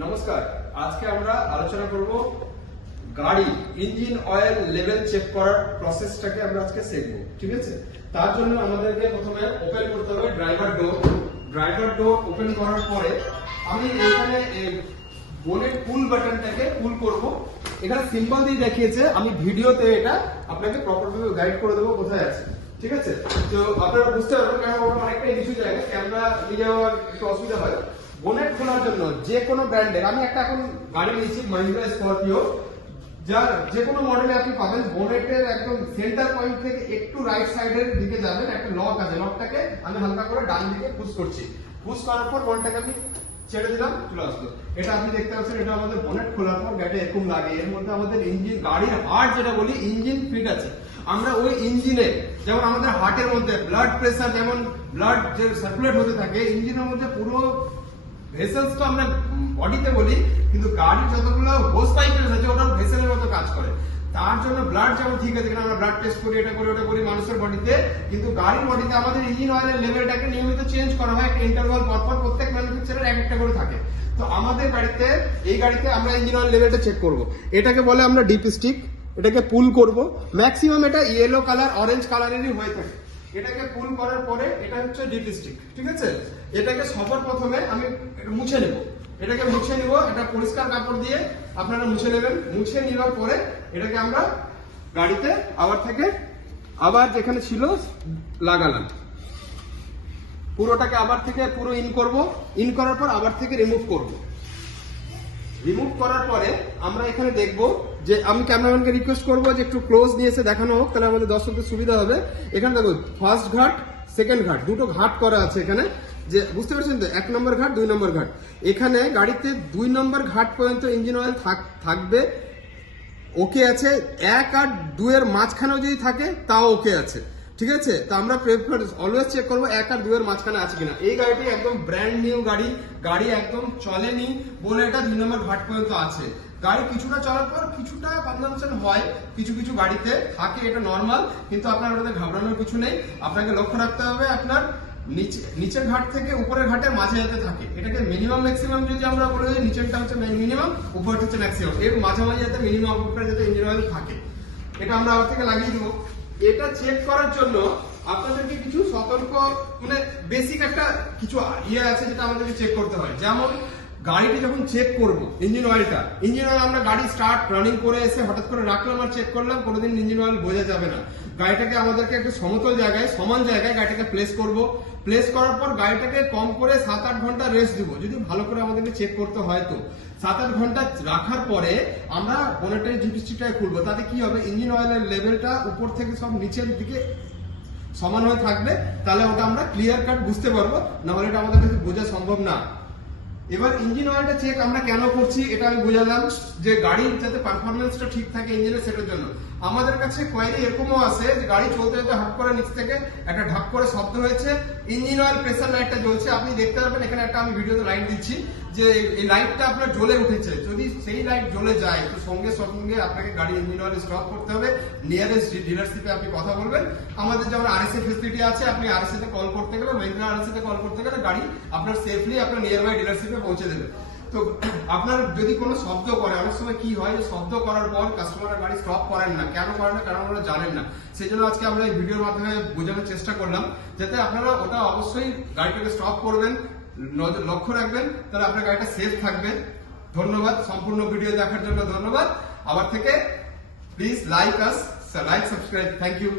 নমস্কার, আজকে আমরা আলোচনা করব গাড়ি ইঞ্জিন অয়েল লেভেল চেক করার প্রসেসটাকে আমরা আজকে শিখব। ঠিক আছে, তার জন্য আমাদেরকে প্রথমে ওপেন করতে হবে ড্রাইভার ডোর ওপেন করার পরে আমি এখানে বোনেট পুল বাটনটাকে পুল করব। এখানে সিম্বল দিয়ে দেখিয়েছে, আমি ভিডিওতে এটা আপনাকে প্রপারভাবে গাইড করে দেবো কোথায় আছে। ঠিক আছে, তো আপনারা বুঝতে পারবেন, কারণ ওটা অনেকটা নিচু জায়গা, ক্যামেরা নিয়ে যাওয়ার একটু অসুবিধা হয়। বোনেট খোলার জন্য যে কোনো ব্র্যান্ডের, আমি একটা এখন গাড়ি নিয়েছি মহিন্দ্রা স্করপিও, যার যে কোনো মডেলে আপনি পাবেন বোনেটের একদম সেন্টার পয়েন্ট থেকে একটু রাইট সাইডের দিকে যাবেন, একটা লক আছে, লকটাকে আমি হালকা করে ডান দিকে পুশ করছি। পুশ করার পর বোনেটটাকে আমি ছেড়ে দিলাম, চলে আসলো। এটা আপনি দেখতে পাচ্ছেন, এটা আমাদের বোনেট খোলার পর গাড়ি এরকম লাগে। এর মধ্যে আমাদের ইঞ্জিন, গাড়ির হার্ট যেটা বলি, ইঞ্জিন ফিট আছে। আমরা ওই ইঞ্জিনে যেমন আমাদের হার্টের মধ্যে ব্লাড প্রেসার, যেমন ব্লাড যে সার্কুলেট হতে থাকে, ইঞ্জিনের মধ্যে পুরো ভেসেলস তো আমরা বডিতে বলি, কিন্তু গাড়ির যতগুলো হোস পাইপের আছে ওটা ভেসেলের মতো কাজ করে। তার জন্য ব্লাড যেমন ঠিক আছে, আমরা ব্লাড টেস্ট করি, এটা করি, ওটা করি মানুষের বডিতে, কিন্তু গাড়ির বডিতে আমাদের ইঞ্জিন অয়েলের লেভেলটাকে নিয়মিত চেঞ্জ করা হয়, একটা ইন্টারভাল পর প্রত্যেক ম্যানুফ্যাকচারার এক একটা করে থাকে। তো আমাদের গাড়িতে, এই গাড়িতে আমরা ইঞ্জিন অয়েল লেভেলটা চেক করব। এটাকে বলে আমরা ডিপ স্টিক, এটাকে পুল করব। ম্যাক্সিমাম এটা ইয়েলো কালার, অরেঞ্জ কালারেরই হয়ে থাকে। এটাকে পুল করার পরে এটা হচ্ছে ডিপ স্টিক। ঠিক আছে, এটাকে সবার প্রথমে আমি মুছে নেব। এটাকে মুছে নিব, এটা পরিষ্কার কাপড় দিয়ে আপনারা মুছে নেবেন। মুছে নেওয়ার পরে এটাকে আমরা গাড়িতে আবার যেখানে ছিল লাগালাম, পুরোটাকে আবার থেকে পুরো ইন করব। ইন করার পর আবার থেকে রিমুভ করব। রিমুভ করার পরে আমরা এখানে দেখব যে, আমি ক্যামেরাম্যানকে রিকোয়েস্ট করবো যে একটু ক্লোজ নিয়ে এসে দেখানো হোক, তাহলে আমাদের দর্শকদের সুবিধা হবে। এখানে দেখো ফার্স্ট ঘাট, সেকেন্ড ঘাট, দুটো ঘাট করা আছে এখানে, যে বুঝতে পারছেন তো, 1 নম্বর ঘাট, 2 নম্বর ঘাট। এখানে গাড়িতে 2 নম্বর ঘাট পর্যন্ত ইঞ্জিন অয়েল থাকবে, ওকে আছে। 1 আর 2 এর মাঝখানেও যদি থাকে তাও ওকে আছে। ঠিক আছে, তো আমরা অলওয়েজ চেক করবো 1 আর 2 এর মাঝখানে আছে কিনা। এই গাড়িটি একদম ব্র্যান্ড নিউ গাড়ি একদম চলেনি বলে এটা 2 নম্বর ঘাট পর্যন্ত আছে। গাড়ি কিছুটা চলার পর কিছুটা কনজাম্পশন হয়, কিছু কিছু গাড়িতে থাকে, এটা নর্মাল, কিন্তু আপনার ওটাতে ঘাবড়ানোর কিছু নেই। আপনাকে লক্ষ্য রাখতে হবে আপনার নিচের ঘাট থেকে উপরের ঘাটের মাঝে যাতে থাকে। এটাকে মিনিমাম ম্যাক্সিমাম যদি আমরা বলি, নিচেরটা হচ্ছে মিনিমাম, উপরটা হচ্ছে ম্যাক্সিমাম, এর মাঝামাঝি যাতে মিনিমাম উপরটা যাতে ইঞ্জিন অয়েল থাকে, এটা আমরা আবার থেকে লাগিয়ে দেবো। এটা চেক করার জন্য আপনাদেরকে কিছু সতর্ক, মানে বেসিক একটা কিছু ইয়ে আছে যেটা আমাদেরকে চেক করতে হয়। যেমন গাড়িটি যখন চেক করব, ইঞ্জিন অয়েল আমরা গাড়ি স্টার্ট রানিং করে এসে হঠাৎ করে রাখলাম আর চেক করলাম, কোনোদিন ইঞ্জিন অয়েল বোঝা যাবে না। গাড়িটাকে আমাদেরকে একটা সমতল জায়গায়, সমান জায়গায় গাড়িটাকে প্লেস করব। প্লেস করার পর গাড়িটাকে কম করে 7-8 ঘন্টা রেস্ট দিব, যদি ভালো করে আমাদেরকে চেক করতে হয়। তো 7-8 ঘন্টা রাখার পরে আমরা বোনেটের জিপিসটিটাকে খুলবো। তাতে কি হবে, ইঞ্জিন অয়েলের লেভেলটা উপর থেকে সব নিচের দিকে সমান হয়ে থাকবে, তাহলে ওটা আমরা ক্লিয়ার কাট বুঝতে পারবো, নাহলে এটা আমাদের কাছে বোঝা সম্ভব না। এবার ইঞ্জিন অয়েলটা চেক আমরা কেন করছি এটা আমি বোঝালাম, যে গাড়ির যাতে পারফরমেন্সটা ঠিক থাকে ইঞ্জিনের, সেটার জন্য। আমাদের কাছে কোয়ারি এরকমও আছে যে গাড়ি চলতে চলতে হঠাৎ করে নিচ থেকে একটা ঢাক করে শব্দ হয়েছে, ইঞ্জিন অয়েল প্রেসার লাইটটা জ্বলছে। আপনি দেখতে পারবেন এখানে একটা আমি ভিডিওতে লাইট দিচ্ছি, যে এই লাইটটা আপনার জ্বলে উঠেছে। যদি সেই লাইট জ্বলে যায় তো সঙ্গে সঙ্গে আপনাকে গাড়ি ইঞ্জিন অয়েল স্টপ করতে হবে। নিয়ারেস্ট ডিলারশিপে আপনি কথা বলবেন। আমাদের যেমন আরএসএ ফেসিলিটি আছে, আপনি আরএসএ তে কল করতে গেলে, মহিন্দ্রা আরএসএ তে কল করতে গেলে গাড়ি আপনার সেফলি আপনার নিয়ার বাই ডিলারশিপে পৌঁছে দেবে। তো আপনার যদি কোনো শব্দ করে, অনেক সময় কি হয় যে শব্দ করার পর কাস্টমার গাড়ি স্টপ করেন না, কেন করেন না, কারণ ওরা জানেন না। সেই জন্য আজকে আমরা এই ভিডিওর মাধ্যমে বোঝানোর চেষ্টা করলাম, যাতে আপনারা ওটা অবশ্যই গাড়িটাকে স্টপ করবেন, লক্ষ্য রাখবেন, তাহলে আপনার গাড়িটা সেফ থাকবে। ধন্যবাদ, সম্পূর্ণ ভিডিও দেখার জন্য ধন্যবাদ। আবার থেকে please like subscribe. Thank you.